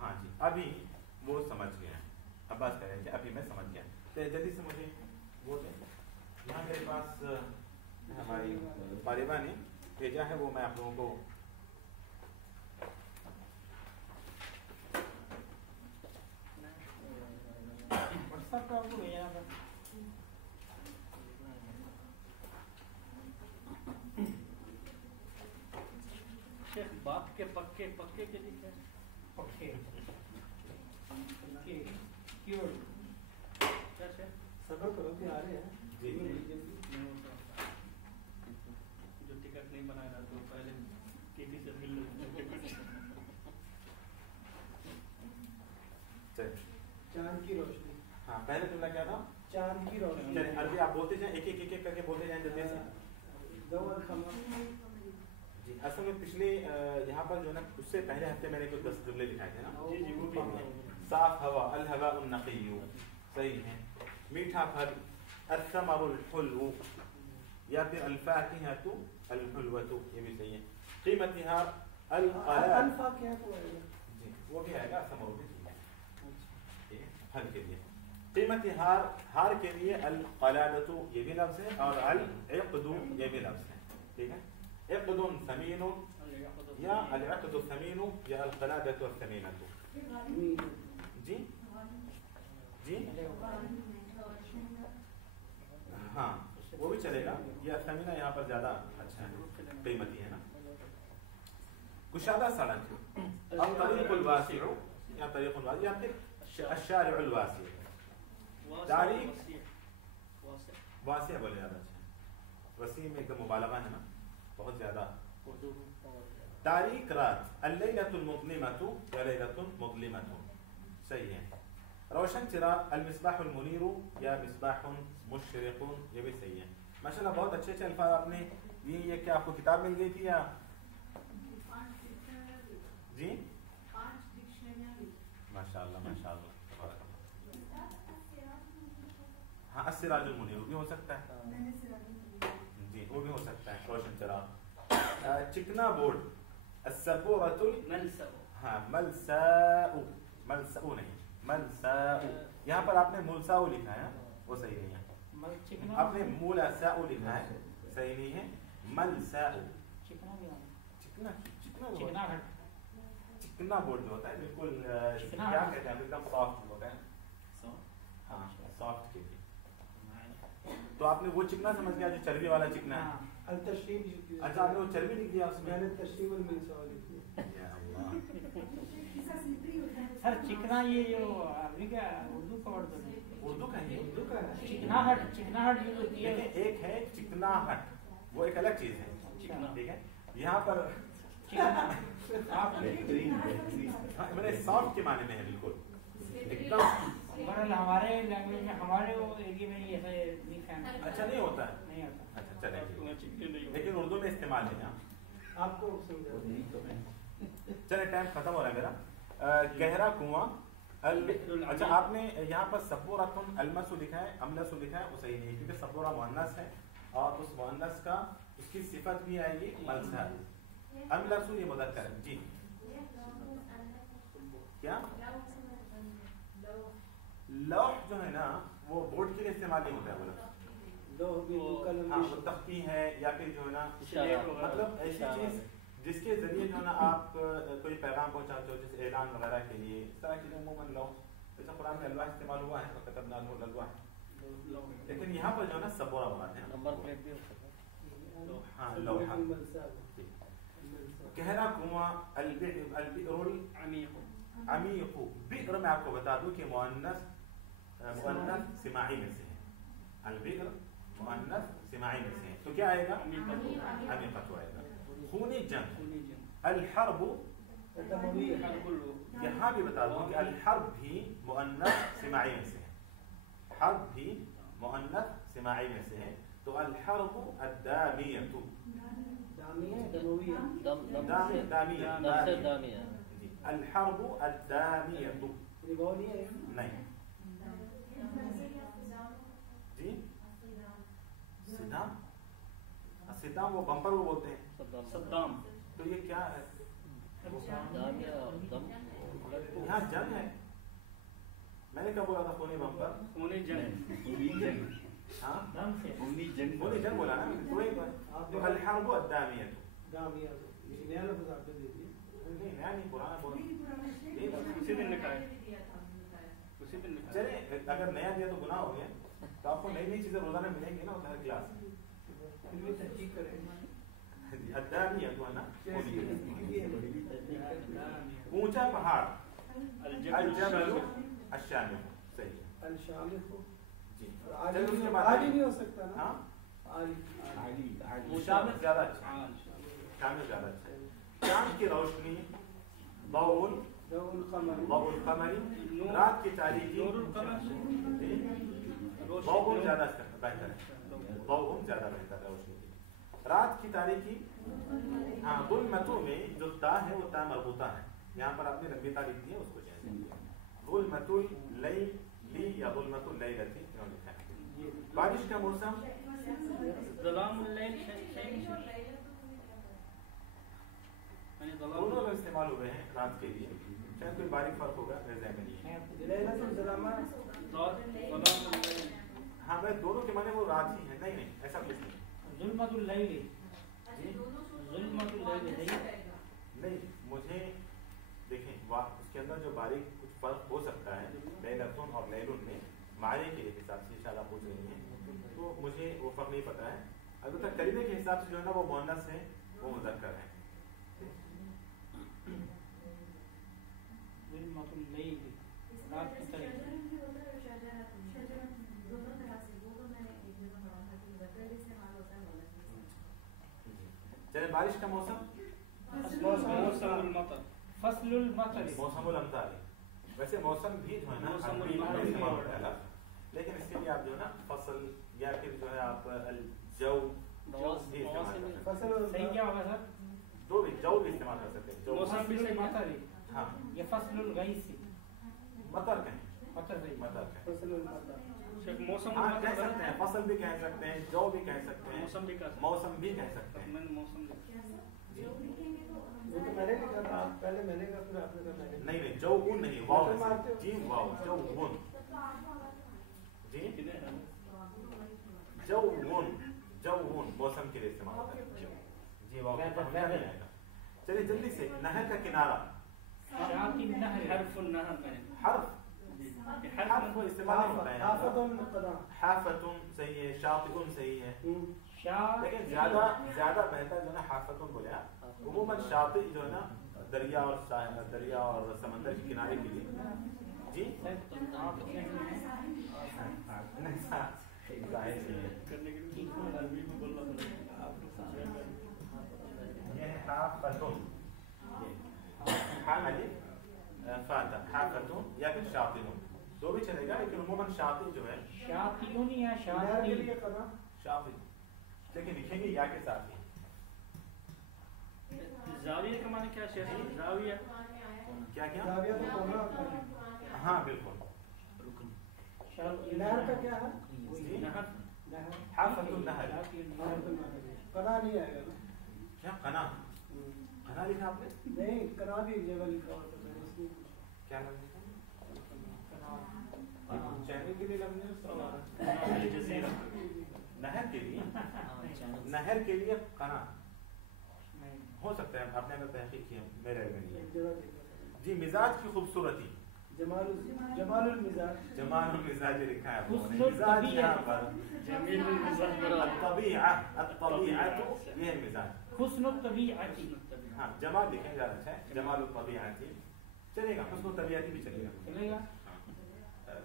हाँ जी अभी वो समझ गया, अब्बास कह रहे हैं कि अभी मैं समझ गया। तो जल्दी से मुझे वो दें, यहाँ मेरे पास हमारी तालिबा ने भेजा है, वो मैं आप लोगों को व्हाट्सएप पे आपको भेजना था। बाप के पक्के पक्के के लिए पक्के क्यों क्या सबर करो कि आ रहे हैं जी जो टिकट नहीं बनाया तो पहले केटी से मिल लो। चांद की रोशनी, हाँ पहले जुमला क्या था? चांद की रोशनी। चलिए अरबी आप बोलते जाएं, एक एक करके बोलते जाएं जल्दी से। जी असल में पिछले यहाँ पर जो है ना, उससे पहले हफ्ते मैंने कुछ 10 जुमले लिखाए थे ना, वो भी साफ हवा, अल हवा उन नक़ीय्यु, सही है, मीठा फल, अस्समरुल हुल्वु, या फिर अल फाकिहतु अल हुल्वतु, ये भी सही है, कीमतिहा अल अल्फा क्या है? जी वो भी आएगा, समरू भी ठीक है, फल के लिए। कीमती हार के लिए अल क़लादतु ये भी लफ्ज़ है, और अल इक़दु ये भी लफ्ज़ है, ठीक है। इक़दुन समीनुन या अल इक़दु समीनु या अल क़लादतु समीनतु। जी जी हाँ वो भी चलेगा, या समीना यहाँ पर ज्यादा अच्छा है, कीमती है ना। कुशादा सड़क, अब तरीक़ुल वासिअ या तरीक़ुल वासिअ या फिर अश्शारिउल वासिअ, तारीख वासिया बोले ज्यादा अच्छा है, वसी में एकदम मुबालगा है ना, बहुत ज्यादा। तारीख रात, अल-लैलतुल मुज़लिमतु या लैलतुल मुज़लिमतु, सही है। रोशन चिराग, अल-मिस्बाहुल मुनीरु या मिस्बाहुन मुशरिकुन, ये भी सही है। माशाल्लाह बहुत अच्छे अच्छे अल्फाज आपने ये क्या आपको किताब मिल गई थी या जी? माशाल्लाह माशाल्लाह, हाँ अस्सिराजुल मुनीर भी हो सकता है जी, वो भी हो सकता है, रोशन चिराग। चिकना बोर्ड, अस्सबूरतुल मलसअ, हाँ मलसाउ, मलसाउ नहीं मलसाउ, यहाँ पर आपने मुलसाउ लिखा है, वो सही नहीं है, आपने मुलसाउ लिखा है, सही नहीं है, मलसाउ। चिकना चिकना चिकना बोर्ड जो होता है बिल्कुल क्या कहते हैं, एकदम सॉफ्ट होता है, हाँ सॉफ्ट के लिए। तो आपने वो चिकना समझ गया जो चर्बी वाला चिकना है। अच्छा आपने वो चर्बी लिख दिया उसमें, मैंने तशरीफ मिल सवाल लिखी। या अल्लाह, सर चिकना ये जो अभी का उर्दू का वर्ड है, उर्दू का है, उर्दू का है। चिकनाहट, चिकनाहट जो होती है, एक है चिकनाहट, वो एक अलग चीज है, ठीक है। यहाँ पर मैंने सॉफ्ट के माने में है बिल्कुल एकदम। हमारे लैंग्वेज में हमारे वो एरिया में ऐसा नहीं फैन। अच्छा नहीं होता है, नहीं होता। अच्छा चले, लेकिन उर्दू में इस्तेमाल है यहाँ आपको। चले टाइम खत्म हो रहा है मेरा। गहरा कुआं अच्छा आपने यहाँ पर सबोरातुन अलमसु लिखा है, अमलसु लिखा है, वो सही नहीं है क्योंकि सबोरा मुअन्नस है और उस मुअन्नस का उसकी सिफत भी आएगी मलसा। अमलसु ये मुदक्कर है जी। क्या लौह जो है ना वो बोर्ड के लिए इस्तेमाल नहीं होता है बोला। हाँ वो तख्ती है या फिर जो है ना मतलब ऐसी चीज जिसके जरिए जो है ना आप कोई पैगाम पहुंचाते हो, जैसे ऐलान वगैरह के लिए, इस तरह की अमूमन लौह, जैसे कुरान में अल्लाह इस्तेमाल हुआ है कतबना लौह, लेकिन यहाँ पर जो है ना सबोरा बनाते हैं नंबर प्लेट भी हाँ लौह। गहरा कुआं अल-बि'रुल अमीक़, बि'r मैं आपको बता दूं कि मुअन्नस सिमाई में से है, अल-बि'r मुअन्नस सिमाई में से है, तो क्या आएगा अमीक़त आएगा। खूनी जंग अल-हर्ब, यहाँ भी बता दूं कि अल-हर्ब भी मुअन्नस सिमाई में से है, हर्ब भी मुअन्नस सिमाई में से है, तो अल-हर्ब अद-दामियतु अल-हर्ब अद-दामियतु नहीं जी। सिदाम, सिदाम वो बम्पर वो बोलते हैं सद्दाम, तो ये क्या है? यहाँ जंग है, मैंने कब बोला था खूनी बम्पर? खूनी जंग, हाँ खूनी जंग बोला ना, तो अल-हर्ब अद-दामियतु नया लफ्ज़ आपने दे दिया, नहीं नया नहीं पुराना बोल, उसी दिन लिखा है, उसी दिन लिखा है। चलिए अगर नया दिया तो गुनाह हो गया, तो आपको नई नई चीजें रोजाना मिलेंगी ना हर क्लास में, फिर भी तहकीक करेंगे। अद्दामिया तो है ना ऊंचा पहाड़, अल-जबल अश-शामिख, सही है अल-शामिख जी। चलिए उसके बाद आली भी हो सकता है ना, हाँ आली शामिख ज्यादा अच्छा है, शामिख ज्यादा अच्छा है। चांद की रोशनी दौउल कमरी, रात की तारीकी दौउल ज्यादा बेहतर है, दौउल ज्यादा बेहतर है रोशनी की। रात की तारीकी हाँ गुलमतों में जो ता है वो ता मरबूता है, यहाँ पर आपने लंबी ता लिख दी है, उसको चेंज किया गुलमतुल लैली या गुलमतुल लैलती लिखा है। बारिश का मौसम दोनों लोग इस्तेमाल हुए हैं रात के लिए, शायद कोई बारीक फर्क होगा वैसे में नहीं है। हाँ भाई दोनों के माने वो रात ही है, नहीं नहीं ऐसा कुछ नहीं। जुल्मतुल लैल नहीं मुझे देखें उसके अंदर जो बारीक कुछ फर्क हो सकता है लैलतुन और लैलुन में, मायने के हिसाब से शायद आप पूछ रही हैं, तो मुझे वो फर्क नहीं पता है। अलबत्ता करीने के हिसाब से जो है ना वो मुअन्नस है, वो मुज़क्कर है। चले बारिश का मौसम फसलुल मतर, मौसमुल अमतार, वैसे मौसम भी जो है ना इस्तेमाल होता है, लेकिन इसके लिए आप जो है ना फसल या फिर जो है आप जौ भी इस्तेमाल कर सकते हैं। सही क्या होगा सर? दो भी जौ भी इस्तेमाल कर सकते हैं, मौसम भी सही मतर है। हाँ ये फसलुल गैस मतर कहें, मतर सही, मतर कहें, फसलुल मतर मौसम हाँ कह सकते हैं, फसल भी कह सकते हैं, जौ भी कह सकते हैं, मौसम भी कह सकते हैं। मैंने मौसम वो तो मैंने भी कहा, पहले मैंने कहा फिर आपने कहा मैंने, नहीं नहीं जौ उन नहीं, वाव जी वाव जौ उन जी जौ उन मौसम के लिए इस्तेमाल होता है जी वाव नहीं आएगा। चलिए जल्दी से नहर का किनारा, हर्फ को इस्तेमाल नहीं होता है, हाफतुन सही है, शातिउन सही है, लेकिन ज्यादा बेहतर जो है ना हाफतुन बोले आप, उमूमन शाति जो है ना दरिया और समंदर के किनारे के लिए जी حافتن فاتا حافتن یا پھر شاطئون دو بھی چلے گا لیکن عموماً شاطئ جو ہے شاطئون یا نہر کے شاطئ لیے قنا شاطئ لیکن لکھیں گے یا کے ساتھ ہی. زاویہ کا معنی کیا شیخ؟ زاویہ کیا کیا؟ زاویہ تو کونا ہوتا ہے. ہاں بالکل. نہر کا کیا ہے؟ جی نہر نہر حافظ النہر. قنا نہیں آئے گا نا. کیا قنا؟ قنا لکھا آپ نے؟ نہیں قنا بھی ایک جگہ لکھا ہوتا ہے. کیا لفظ لکھا؟ چہرے کے لیے لفظ جزیرہ نہر کے لیے نہر کے لیے قنا ہو سکتا ہے. آپ نے اگر تحقیق کی میرے علم نہیں ہے. جی مزاج کی خوبصورتی جمال المزاج. جمال المزاج لکھا ہے آپ نے. حسن مزاج یہاں پر جمیل المزاج الطبیعۃ یہ ہے مزاج. حسن الطبیعتی. ہاں جمال لکھیں زیادہ اچھا ہے. جمال الطبیعۃ چلے گا. حسن الطبیعتی بھی چلے گا چلے گا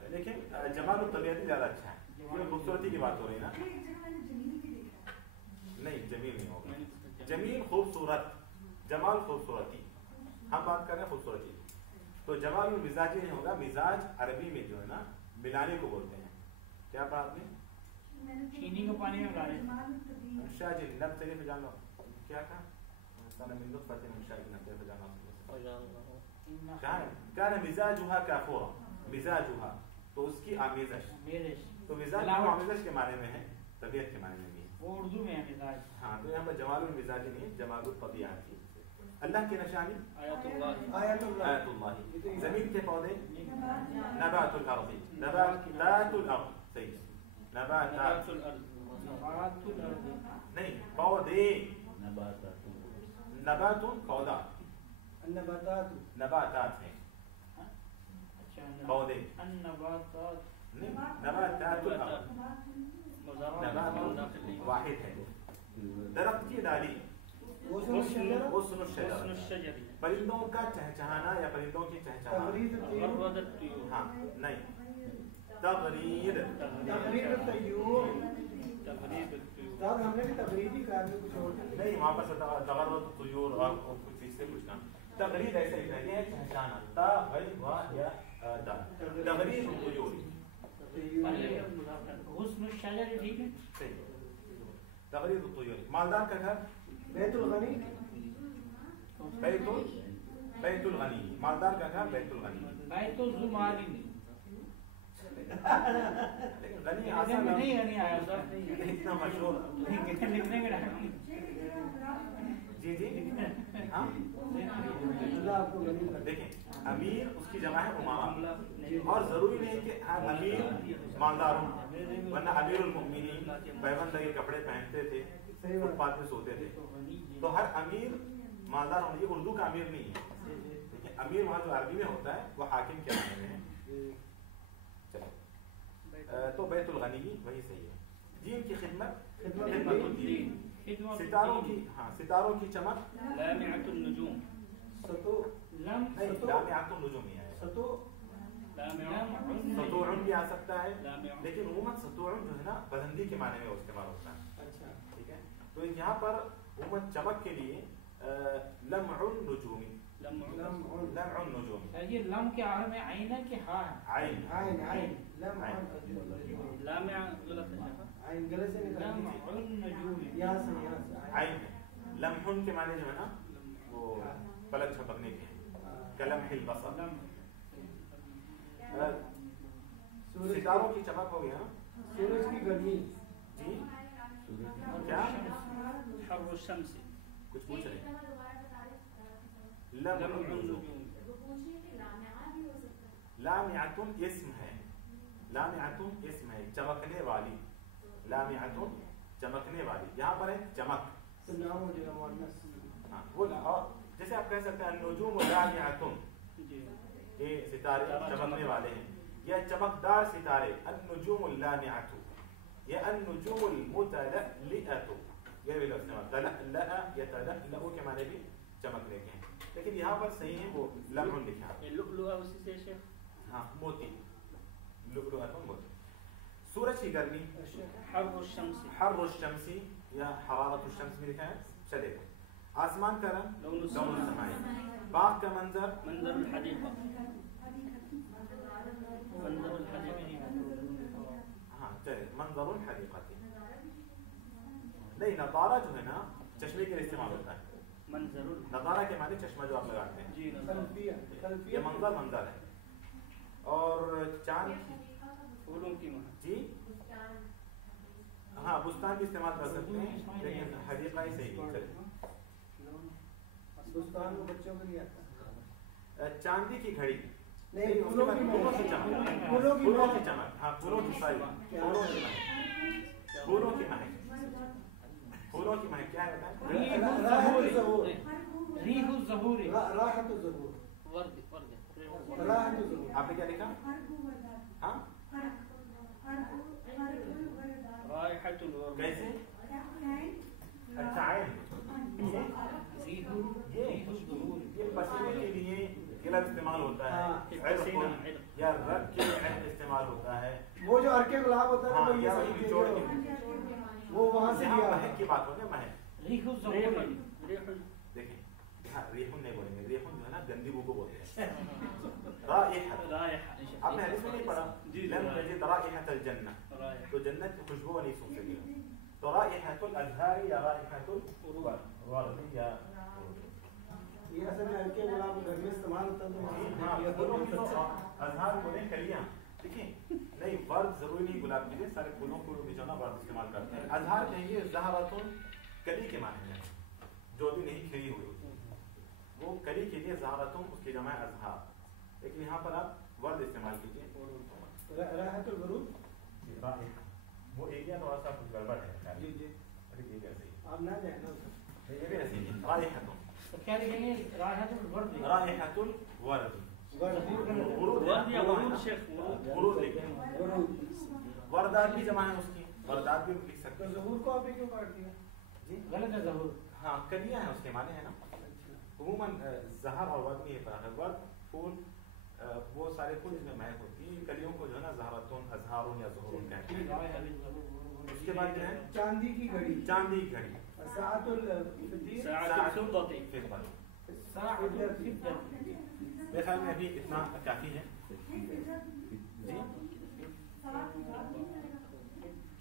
لیکن جمال الطبیعتی زیادہ اچھا ہے کیونکہ خوبصورتی کی بات ہو رہی ہے نا. نہیں جمیل نہیں ہوگا. جمیل خوبصورت, جمال خوبصورتی. ہم بات کر رہے ہیں خوبصورتی. تو جمال المزاجی نہیں ہوگا. مزاج عربی میں جو ہے نا ملانے کو بولتے ہیں. کیا بات میں چینی کو پانی میں ڈالے. شاہ جی لب چلیے پہ جانو کیا کہا کان مزاجها کافورا. مزاجها تو اس کی آمیزش. تو مزاج آمیزش کے معنی میں ہے, طبیعت کے معنی میں بھی ہے. وہ اردو میں ہے مزاج. ہاں تو یہاں پر جمال المزاج نہیں ہے, جمال الطبیعت. اللہ کی نشانی آیات اللہ. آیت اللہ. آیت اللہ. زمین کے پودے نبات الارض. نباتات الارض. صحیح. نباتات الارض. نہیں پودے. نبات پودا. النباتات. نباتات ہیں پودے. النباتات نہیں نباتات الارض. نبات واحد ہے. درخت کی ڈالی. غصن الشجر. غصن الشجر. حسن الشجر. پرندوں کا چہچہانا یا پرندوں کی چہچہانا. تغرید الطیور. غرد الطیور. ہاں نہیں تغرید. تغرید الطیور. تغرید الطیور. استاد ہم نے بھی تغرید ہی کہا ہے کچھ اور نہیں وہاں پر تغرد الطیور اور کچھ چیز سے پوچھنا. تغرید ایسے لکھنا ہے یہ چہچہانا. تا غی وا یا دا. تغرید الطیور. حسن الشجر ٹھیک ہے. صحیح. تغرید الطیور. مالدار کا گھر. بیت الغنی. بیت الغنی. مالدار کا گھر بیت الغنی. بیت الزمال لیکن غنی آسان نہیں غنی آیا اتنا مشہور. لکھنے میں ڈال. جی جی ہاں اللہ آپ کو غنی کر. دیکھیں امیر اس کی جمع ہے امامہ. اور ضروری نہیں کہ ہر امیر مالدار ہوں, ورنہ امیر المؤمنین پیبند لگے کپڑے پہنتے تھے, فٹ پاتھ پہ سوتے تھے. تو ہر امیر مالدار ہونا. یہ اردو کا امیر نہیں ہے. لیکن امیر وہاں جو عربی میں ہوتا ہے وہ حاکم کے معنی میں ہے. چلو تو بیت الغنی وہی صحیح ہے. دین کی خدمت. خدمت الدین. ستاروں کی ہاں ستاروں کی چمک. لامعۃ النجوم. ستو لم نہیں لامعۃ النجوم ہی ہے. ستو سطوع بھی آ سکتا ہے لامع. لیکن عموماً سطوع جو ہے نا بلندی کے معنی میں استعمال ہوتا ہے. اچھا ٹھیک ہے. تو یہاں پر عموماً چمک کے لیے لمع النجوم. لمع. لمع النجوم. یہ لم کے آخر میں عین ہے کہ ہاں ہے. عین. عین. عین لمع. لامع غلط ہے. عین گلے سے نکال. لمع النجوم. یہاں سے عین ہے. لمح کے معنی جو ہے نا وہ پلک جھپکنے کے. کلمح البصر. ستاروں کی چمک ہو گیا. سورج کی گرمی. جی کیا حر الشمس. کچھ پوچھ رہے ہیں. لمع لمع النجوم. لامعۃ اسم ہے. لامعۃ اسم ہے چمکنے والی. لامعۃ چمکنے والی. یہاں پر ہے چمک. تو نام ہو جائے گا مؤنث. ہاں وہ جیسے آپ کہہ سکتے ہیں النجوم لامعۃ. جی. یہ ستارے چمکنے والے ہیں یا چمکدار ستارے. النجوم اللامعۃ یا النجوم المتلألئۃ. یہ بھی لفظ ہے. تلألأ یتلألأ کے معنی بھی چمکنے کے ہیں. لیکن یہاں پر صحیح ہے وہ لمع لکھا. یہ لؤلؤ اسی سے شیخ. ہاں موتی. لؤلؤۃ موتی. سورج کی گرمی. حر الشمس. حر الشمس یا حرارت الشمس میں لکھا ہے چلے گا. आसमान का रंग लौन लौन समाई, बाग का मंजर मंजर हदीक़ा, मंजर हदीक़ा, हाँ चले मंजरुल हदीक़ती। नहीं नज़ारा जो है ना चश्मे के लिए इस्तेमाल होता है, मंजरुल नज़ारा के माने चश्मा जो आप लगाते हैं, जी ये मंजर है। और चांद फूलों की महक, जी हाँ बुस्तान भी इस्तेमाल कर सकते हैं, लेकिन हदीक़ा ही सही है। बुस्तान में बच्चों के लिए आता है। चांदी की घड़ी नहीं, उसके बाद फूलों की चमक, फूलों की चमक, हाँ फूलों की सारी, फूलों की महक, फूलों की महक, फूलों की महक क्या है बताएं? रीहु ज़हूर, राहत ज़हूर, वर्द वर्द, राहत ज़हूर। आपने क्या लिखा? हाँ रायहतुल वर्द, कैसे? अच्छा आए ये पसीने के लिए ये लफ्ज़ इस्तेमाल होता है, या रग के लिए इस्तेमाल होता है, वो जो अर्के गुलाब होता है हाँ वो ये या सही निचोड़ के, वो वहाँ से यहाँ लिया महक है। की बात हो गई, महक। रीहु ज़हूर, देखें यहाँ रेहुन नहीं बोलेंगे, रेहुन जो है ना गंदी बू को बोलते हैं। राइहत, रायहा, आपने हदीस में नहीं पढ़ा जी, लम तजिद राइहतल जन्नह, रायहा, तो जन्नत की खुशबू नहीं सूंघ सकेगा। तो राइहतुल अज़हारी या राइहतुल वर्द या ये असल में अर्के गुलाब घर में इस्तेमाल होता है, तो वहाँ से हाँ लिया फूलों की तो था। अज़हार बोले कलियां, देखिए नहीं वर्द जरूरी नहीं गुलाब के लिए, सारे फूलों को भी जो ना वर्द इस्तेमाल करते हैं। अज़हार कहेंगे ज़हरातुन कली के माने में, जो अभी नहीं खिली हुई वो कली के लिए ज़हरातुन, उसकी जमा है अज़हार, लेकिन यहाँ पर आप वर्द इस्तेमाल कीजिए। राहतुल वरूद, वो एरिया थोड़ा सा कुछ गड़बड़ है, जी जी, अरे ये कैसे ही आप ना जाए ना। ये भी ऐसे ही राइहतुन, तो क्या लिखेंगे? राहतुल वर्द, राइहतुल वर्द, वरूद वर्द या वरूद शेख, वरूद, वरूद लिखें, वरूद, वर्दात भी जमा है उसकी, वर्दात भी लिख सकते तो हैं ज़हूर को आपने क्यों काट दिया? जी। गलत है ज़हूर। हाँ कलियां हैं उसके माने है ना, उमूमन ज़हर और वर्द में ये फर्क है। वर्द फूल वो सारे फूल जिसमें महक होती है, कलियों को जो है ना ज़हरातुन अज़हारुन या ज़ुहरुन कहते हैं। उसके बाद जो है चांदी की घड़ी, चांदी की घड़ी, साअतुल साअतुल फिद्दती, फिद्दत। साअतुल फिद्दत, मेरे ख्याल में अभी इतना काफी है जी।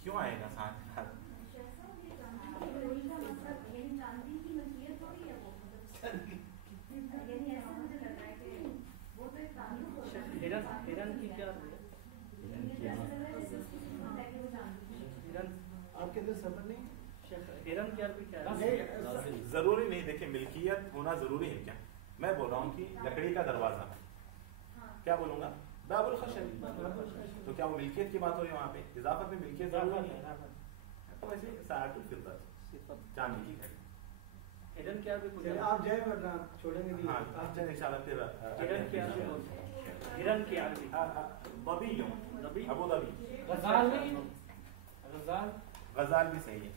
क्यों आएगा साथ? हिरन, हिरन की क्या, हिरन आपके अंदर सब्र नहीं? शेख, हिरन की अरबी क्या है? नहीं, जरूरी नहीं, देखिए मिल्कियत होना जरूरी है क्या? मैं बोल रहा हूँ कि लकड़ी का दरवाजा, क्या बोलूंगा? बाबुल खशब, तो क्या वो मिल्कियत की बात हो रही है वहाँ पे? इजाफत में मिल्कियत जरूरी है, तो वैसे साअतुल फिद्दत चांदी की घड़ी। हिरन की अरबी कुछ चलिए आप जाए वरना आप छोड़ेंगे नहीं। हाँ अच्छा इंशाल्लाह फिर हिरन की अरबी, हिरन की अरबी, दबी अबू धाबी, गज़ाल नहीं, गज़ाल गजाल भी सही है।